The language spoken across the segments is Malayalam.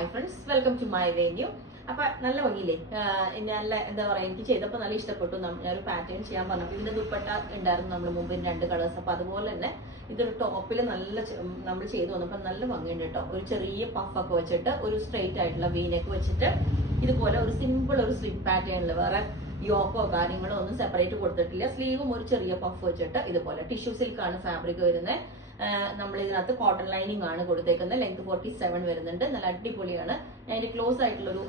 Hi friends, welcome to my venue. അപ്പൊ നല്ല ഭംഗിയില്ലേ? നല്ല എന്താ പറയാ, എനിക്ക് ചെയ്തപ്പോൾ നല്ല ഇഷ്ടപ്പെട്ടു. ഞാനൊരു പാറ്റേൺ ചെയ്യാൻ പറഞ്ഞു. ഇതിന്റെ ദുപ്പട്ട ഉണ്ടായിരുന്നു നമ്മൾ മുമ്പ് 2 കളേഴ്സ്. അപ്പൊ അതുപോലെ തന്നെ ഇതൊരു ടോപ്പിൽ നല്ല നമ്മൾ ചെയ്തു വന്നപ്പോൾ നല്ല ഭംഗിയുണ്ട് കേട്ടോ. ഒരു ചെറിയ പഫൊക്കെ വെച്ചിട്ട് ഒരു സ്ട്രെയിറ്റ് ആയിട്ടുള്ള വീനെക്ക് വെച്ചിട്ട് ഇതുപോലെ ഒരു സിമ്പിൾ ഒരു സ്ലിപ്പ് പാറ്റേണിൽ വേറെ യോക്കോ കാര്യങ്ങളോ ഒന്നും സെപ്പറേറ്റ് കൊടുത്തിട്ടില്ല. സ്ലീവും ഒരു ചെറിയ പഫ് വെച്ചിട്ട് ഇതുപോലെ ടിഷ്യൂ സിൽക്കാണ് ഫാബ്രിക് വരുന്നത്. നമ്മൾ ഇതിനകത്ത് കോട്ടൺ ലൈനിങ് ആണ് കൊടുത്തേക്കുന്നത്. ലെങ്ത് 47 വരുന്നുണ്ട്. നല്ല അടിപൊളിയാണ്. ഞാൻ ഇതിന്റെ ക്ലോസ് ആയിട്ടുള്ളൊരു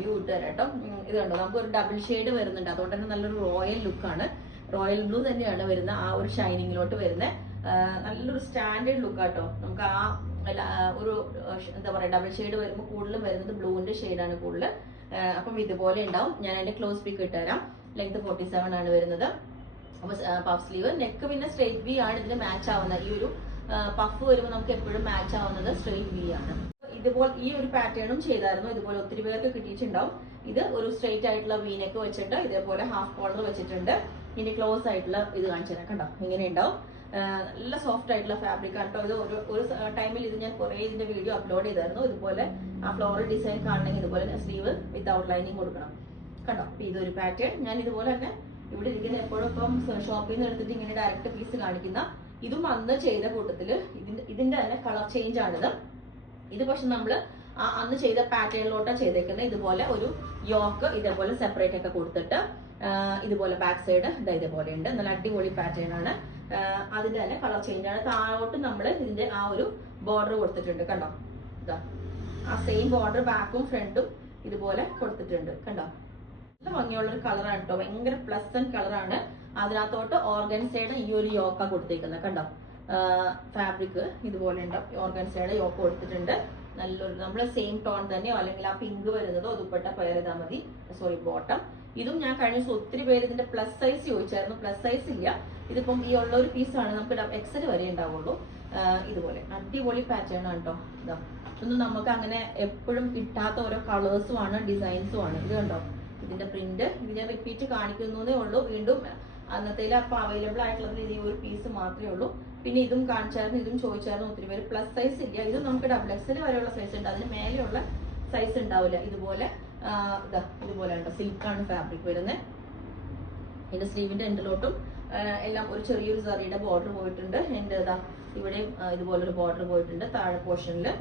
വ്യൂ ഇട്ട് തരാം കേട്ടോ. ഇത് കണ്ടോ, നമുക്കൊരു ഡബിൾ ഷെയ്ഡ് വരുന്നുണ്ട്. അതുകൊണ്ട് തന്നെ നല്ലൊരു റോയൽ ലുക്കാണ്. റോയൽ ബ്ലൂ തന്നെയാണ് വരുന്ന ആ ഒരു ഷൈനിങ്ങിലോട്ട് വരുന്നത്. നല്ലൊരു സ്റ്റാൻഡേർഡ് ലുക്കാട്ടോ. നമുക്ക് ആ ഒരു എന്താ പറയാ, ഡബിൾ ഷെയ്ഡ് വരുമ്പോൾ കൂടുതലും വരുന്നത് ബ്ലൂവിന്റെ ഷെയ്ഡാണ് കൂടുതൽ. അപ്പം ഇതുപോലെ ഉണ്ടാവും. ഞാൻ അതിന്റെ ക്ലോസ് പിക്ക് ഇട്ട് തരാം. ലെങ്ത് 47 ആണ് വരുന്നത്. അപ്പൊ പഫ് സ്ലീവ്, നെക്ക് പിന്നെ സ്ട്രെയിറ്റ് വി ആണ് ഇതിന് മാച്ച് ആവുന്നത്. ഈ ഒരു പഫ് വരുമ്പോൾ നമുക്ക് എപ്പോഴും മാച്ച് ആവുന്നത് സ്ട്രെയിറ്റ് വി ആണ്. ഇതുപോലെ ഈ ഒരു പാറ്റേണും ചെയ്തായിരുന്നു. ഇതുപോലെ ഒത്തിരി പേർക്ക് കിട്ടിയിട്ടുണ്ടാവും. ഇത് ഒരു സ്ട്രെയിറ്റ് ആയിട്ടുള്ള വീനെക്ക് വെച്ചിട്ട് ഇതേപോലെ ഹാഫ് കോർണർ വെച്ചിട്ടുണ്ട്. ഇനി ക്ലോസ് ആയിട്ടുള്ള ഇത് കാണിച്ചു തരാം. കണ്ടോ, ഇങ്ങനെ ഉണ്ടാവും. നല്ല സോഫ്റ്റ് ആയിട്ടുള്ള ഫാബ്രിക് ആണ് കേട്ടോ. ഇത് ഒരു ടൈമിൽ ഇത് ഞാൻ കുറേ ഇതിന്റെ വീഡിയോ അപ്ലോഡ് ചെയ്തായിരുന്നു. ഇതുപോലെ ആ ഫ്ലോറൽ ഡിസൈൻ കാണണമെങ്കിൽ ഇതുപോലെ സ്ലീവ് വിത്ത് ഔട്ട് ലൈനിങ് കൊടുക്കണം. കണ്ടോ, ഇതൊരു പാറ്റേൺ. ഞാൻ ഇതുപോലെ തന്നെ ഇവിടെ ഇരിക്കുന്ന എപ്പോഴും ഇപ്പം ഷോപ്പിൽ നിന്ന് എടുത്തിട്ട് ഇങ്ങനെ ഡയറക്റ്റ് പീസ് കാണിക്കുന്ന ഇതും അന്ന് ചെയ്ത കൂട്ടത്തില് ഇതിന്റെ തന്നെ കളർ ചേഞ്ച് ആണിത്. ഇത് പക്ഷെ നമ്മള് അന്ന് ചെയ്ത പാറ്റേണിലോട്ടാണ് ചെയ്തേക്കുന്നത്. ഇതുപോലെ ഒരു യോക്ക് ഇതേപോലെ സെപ്പറേറ്റ് ഒക്കെ കൊടുത്തിട്ട് ഇതുപോലെ ബാക്ക് സൈഡ് ഇതേപോലെ ഉണ്ട്. നല്ല അടിപൊളി പാറ്റേൺ ആണ്. അതിന്റെ തന്നെ കളർ ചേഞ്ച് ആണ്. താഴോട്ട് നമ്മൾ ഇതിന്റെ ആ ഒരു ബോർഡർ കൊടുത്തിട്ടുണ്ട്. കണ്ടോ, ഇതാ ആ സെയിം ബോർഡർ ബാക്കും ഫ്രണ്ടും ഇതുപോലെ കൊടുത്തിട്ടുണ്ട്. കണ്ടോ, നല്ല ഭംഗിയുള്ള ഒരു കളറാണ് കേട്ടോ. ഭയങ്കര പ്ലസന്റ് കളറാണ്. അതിനകത്തോട്ട് ഓർഗൻസയുടെ ഈ ഒരു യോക്ക കൊടുത്തേക്കുന്നത്. കണ്ടോ, ഫാബ്രിക് ഇതുപോലെ ഉണ്ടാവും. ഓർഗൻസയുടെ യോക്ക കൊടുത്തിട്ടുണ്ട്. നല്ലൊരു നമ്മള് സെയിം ടോൺ തന്നെയോ അല്ലെങ്കിൽ ആ പിങ്ക് വരുന്നതോ ദുപ്പട്ട പെയർ ചെയ്താൽ മതി. Sorry, bottom. ഇതും ഞാൻ കഴിഞ്ഞ ദിവസം ഒത്തിരി പേര് ഇതിന്റെ പ്ലസ് സൈസ് ചോദിച്ചായിരുന്നു. പ്ലസ് സൈസ് ഇല്ല. ഇതിപ്പം ഈ ഉള്ള ഒരു പീസാണ്. നമുക്ക് എക്സൽ വരെ ഉണ്ടാവുള്ളൂ. ഇതുപോലെ അടിപൊളി പാറ്റേൺ ആണ് കേട്ടോ. ഇതാ, ഇതൊന്നും നമുക്ക് അങ്ങനെ എപ്പോഴും കിട്ടാത്ത ഓരോ കളേഴ്സും ആണ്, ഡിസൈൻസും ആണ്. ഇത് കണ്ടോ, ഇതിന്റെ പ്രിന്റ് ഇത് ഞാൻ റിപ്പീറ്റ് കാണിക്കുന്നേ ഉള്ളൂ. വീണ്ടും അന്നത്തേലും അപ്പൊ അവൈലബിൾ ആയിട്ടുള്ളത് ഈ ഒരു പീസ് മാത്രമേ ഉള്ളൂ. പിന്നെ ഇതും കാണിച്ചായിരുന്നു, ഇതും ചോദിച്ചായിരുന്നു ഒത്തിരി പേര്. പ്ലസ് സൈസ് ഇല്ല. ഇതും നമുക്ക് ഡബിൾ എക്സൽ വരെയുള്ള സൈസ് ഉണ്ട്. അതിന് മേലെയുള്ള സൈസ് ഉണ്ടാവില്ല. ഇതുപോലെ ഇതാ ഇതുപോലെ ഉണ്ടോ, സിൽക്കാണ് ഫാബ്രിക് വരുന്നത്. ഇതിന്റെ സ്ലീവിന്റെ എൻഡിലോട്ടും എല്ലാം ഒരു ചെറിയൊരു സറിയുടെ ബോർഡർ പോയിട്ടുണ്ട്. എന്റെ ഇതാ ഇവിടെയും ഇതുപോലൊരു ബോർഡർ പോയിട്ടുണ്ട് താഴെ പോർഷനില്.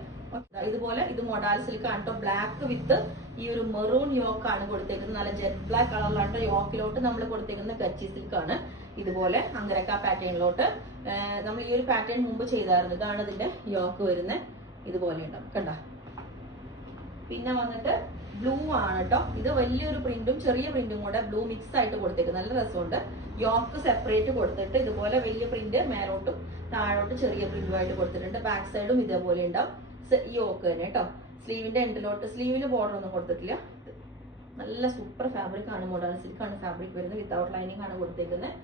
ഇതുപോലെ ഇത് മൊഡാൽ സിൽക്ക് ആണ് കേട്ടോ. ബ്ലാക്ക് വിത്ത് ഈ ഒരു മെറൂൺ യോക്ക് ആണ് കൊടുത്തേക്കുന്നത്. നല്ല ജെറ്റ് ബ്ലാക്ക് കളറിലാണ് യോക്കിലോട്ട് നമ്മൾ കൊടുത്തേക്കുന്ന കച്ചി സിൽക്ക് ആണ്. ഇതുപോലെ അങ്കരക്ക പാറ്റേണിലോട്ട് നമ്മൾ ഈ ഒരു പാറ്റേൺ മുമ്പ് ചെയ്തായിരുന്നു. ഇതാണ് ഇതിന്റെ യോക്ക് വരുന്നത്. ഇതുപോലെ ഉണ്ടാവും. കണ്ട, പിന്നെ വന്നിട്ട് ബ്ലൂ ആണ് കേട്ടോ. ഇത് വലിയൊരു പ്രിന്റും ചെറിയ പ്രിന്റും കൂടെ ബ്ലൂ മിക്സ് ആയിട്ട് കൊടുത്തേക്കുന്നത്. നല്ല രസമുണ്ട്. യോക്ക് സെപ്പറേറ്റ് കൊടുത്തിട്ട് ഇതുപോലെ വലിയ പ്രിന്റ് മേലോട്ടും താഴോട്ട് ചെറിയ പ്രിന്റുമായിട്ട് കൊടുത്തിട്ടുണ്ട്. ബാക്ക് സൈഡും ഇതേപോലെ ഉണ്ടാവും. ഈ യോക്ക് തന്നെ കേട്ടോ. സ്ലീവിന്റെ എൻഡിലോട്ട് സ്ലീവിന് ബോർഡർ ഒന്നും കൊടുത്തിട്ടില്ല. നല്ല സൂപ്പർ ഫാബ്രിക് ആണ്. മോഡേൺ സിൽക്ക് ആണ് ഫാബ്രിക് വരുന്നത്. വിത്തൗട്ട് ലൈനിങ് ആണ് കൊടുത്തേക്കുന്നത്.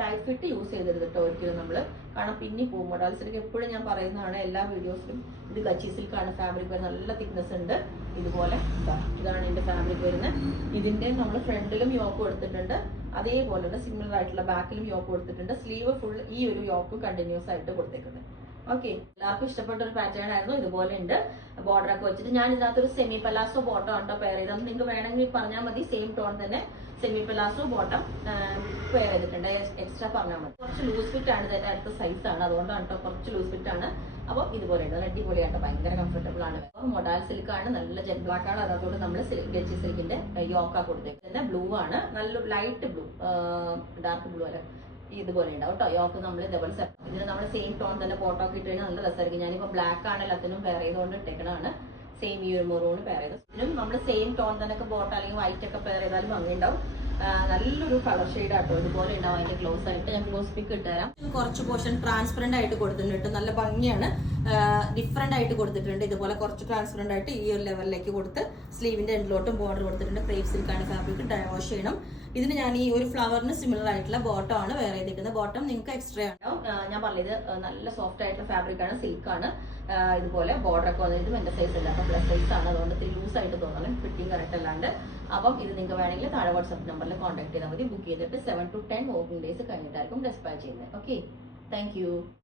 ടൈറ്റ് ഫിറ്റ് യൂസ് ചെയ്തത് കേട്ടോ ഒരിക്കലും നമ്മള്. കാരണം പിന്നെ പോകും. മോഡേൺ സിൽക്ക് എപ്പോഴും ഞാൻ പറയുന്നതാണ് എല്ലാ വീഡിയോസിലും. ഇത് കച്ചി സിൽക്ക് ആണ് ഫാബ്രിക് വരുന്നത്. നല്ല തിക്നെസ് ഉണ്ട്. ഇതുപോലെ ഇതാണ് ഇതിന്റെ ഫാബ്രിക് വരുന്നത്. ഇതിന്റെ നമ്മൾ ഫ്രണ്ടിലും യോക്ക് കൊടുത്തിട്ടുണ്ട്. അതേപോലെ തന്നെ സിമിലർ ആയിട്ടുള്ള ബാക്കിലും യോക്ക് കൊടുത്തിട്ടുണ്ട്. സ്ലീവ് ഫുൾ ഈ ഒരു യോക്ക് കണ്ടിന്യൂസ് ആയിട്ട് കൊടുത്തേക്കുന്നത്. ഓക്കെ, എല്ലാവർക്കും ഇഷ്ടപ്പെട്ട ഒരു പാറ്റേൺ ആയിരുന്നു. ഇതുപോലെ ഉണ്ട് ബോർഡർ ഒക്കെ വെച്ചിട്ട്. ഞാൻ ഇതിനകത്തൊരു സെമി പലാസോ ബോട്ടം ആട്ടോ പെയർ ചെയ്തത്. നിങ്ങൾക്ക് വേണമെങ്കിൽ പറഞ്ഞാൽ മതി. സെയിം ടോൺ തന്നെ സെമി പലാസോ ബോട്ടം പെയർ ചെയ്തിട്ടുണ്ട്. എക്സ്ട്രാ പറഞ്ഞാൽ മതി. കുറച്ച് ലൂസ് ഫിറ്റ് ആണ്. ഇതിന്റെ അടുത്ത സൈസ് ആണ്, അതുകൊണ്ടാണ് കേട്ടോ. കുറച്ച് ലൂസ് ഫിറ്റ് ആണ്. അപ്പോൾ ഇതുപോലെ ഉണ്ട്. അടിപൊളിയാട്ടോ. ഭയങ്കര കംഫർട്ടബിൾ ആണ്. മൊഡാൽ സിൽക്ക് ആണ്. നല്ല ജെറ്റ് ബ്ലാക്ക് ആണ്. അതോട് നമ്മൾ ഗച്ചി സിൽക്കിന്റെ യോക്ക കൊടുത്തേക്കുന്നത്. ബ്ലൂ ആണ്. നല്ലൊരു ലൈറ്റ് ബ്ലൂ, ഡാർക്ക് ബ്ലൂ അല്ല, ഇതുപോലെ ഉണ്ടാവും കേട്ടോ. യോക്ക് നമ്മൾ ഇതേപോലെ ഇതിന് നമ്മൾ സെയിം ടോൺ തന്നെ ഫോട്ടോ ഒക്കെ ഇട്ട് കഴിഞ്ഞാൽ നല്ല രസമായിരിക്കും. ഞാനിപ്പോ ബ്ലാക്ക് ആണ് എല്ലാത്തിനും പെയർ ചെയ്തുകൊണ്ട് ഇട്ടേക്കണതാണ്. സെയിം ഈ ഒരു മെറൂൺ പെയർ ചെയ്ത് ഇതിനും നമ്മൾ സെയിം ടോൺ തന്നെ ബോട്ട് അല്ലെങ്കിൽ വൈറ്റ് ഒക്കെ പെയർ ചെയ്താലും ഭംഗിയുണ്ടാവും. നല്ലൊരു കളർ ഷെയ്ഡ് ആട്ടോ. ഇതുപോലെ ഉണ്ടാവും. അതിന്റെ ക്ലോസ് ആയിട്ട് ഞാൻ ക്ലോസ് പിക്ക് ഇട്ടുതരാം. കുറച്ച് പോർഷൻ ട്രാൻസ്പെറന്റ് ആയിട്ട് കൊടുത്തിട്ടുണ്ട്. നല്ല ഭംഗിയാണ്. ഡിഫറെന്റ് ആയിട്ട് കൊടുത്തിട്ടുണ്ട്. ഇതുപോലെ കുറച്ച് ട്രാൻസ്പെറന്റ് ആയിട്ട് ഈ ഒരു ലെവലിലേക്ക് കൊടുത്ത് സ്ലീവിന്റെ എൻഡിലോട്ടും ബോർഡർ കൊടുത്തിട്ടുണ്ട്. ക്രേപ്പ് സിൽക്കാണ് ഫാബ്രിക്. ഡ്രൈ വാഷ് ചെയ്യണം. ഇതിന് ഞാൻ ഈ ഒരു ഫ്ലവറിന് സിമിലർ ആയിട്ടുള്ള ബോട്ടം ആണ് വേറെ ചെയ്തിരിക്കുന്നത്. ബോട്ടം നിങ്ങൾക്ക് എക്സ്ട്രാ ഉണ്ടാവും. ഞാൻ പറഞ്ഞത് നല്ല സോഫ്റ്റ് ആയിട്ടുള്ള ഫാബ്രിക് ആണ്, സിൽക്കാണ്. ഇതുപോലെ ബോർഡർ ഒക്കെ വന്നിട്ടും എന്റെ സൈസ് അല്ല, അപ്പൊ പ്ലസ് സൈസ് ആണ്. അതുകൊണ്ട് ഇത്തിരി ലൂസ് ആയിട്ട് തോന്നണം, ഫിറ്റിംഗ് കറക്റ്റ് അല്ലാണ്ട്. അപ്പം ഇത് നിങ്ങൾക്ക് വേണമെങ്കിൽ താഴെ വാട്സ്ആപ്പ് നമ്പറിൽ കോൺടാക്ട് ചെയ്താൽ മതി. ബുക്ക് ചെയ്തിട്ട് 7 to 10 വർക്കിംഗ് ഡേയ്സ് കഴിഞ്ഞിട്ടായിരിക്കും ഡെസ്പാച്ച് ചെയ്യുന്നത്. Okay, thank you.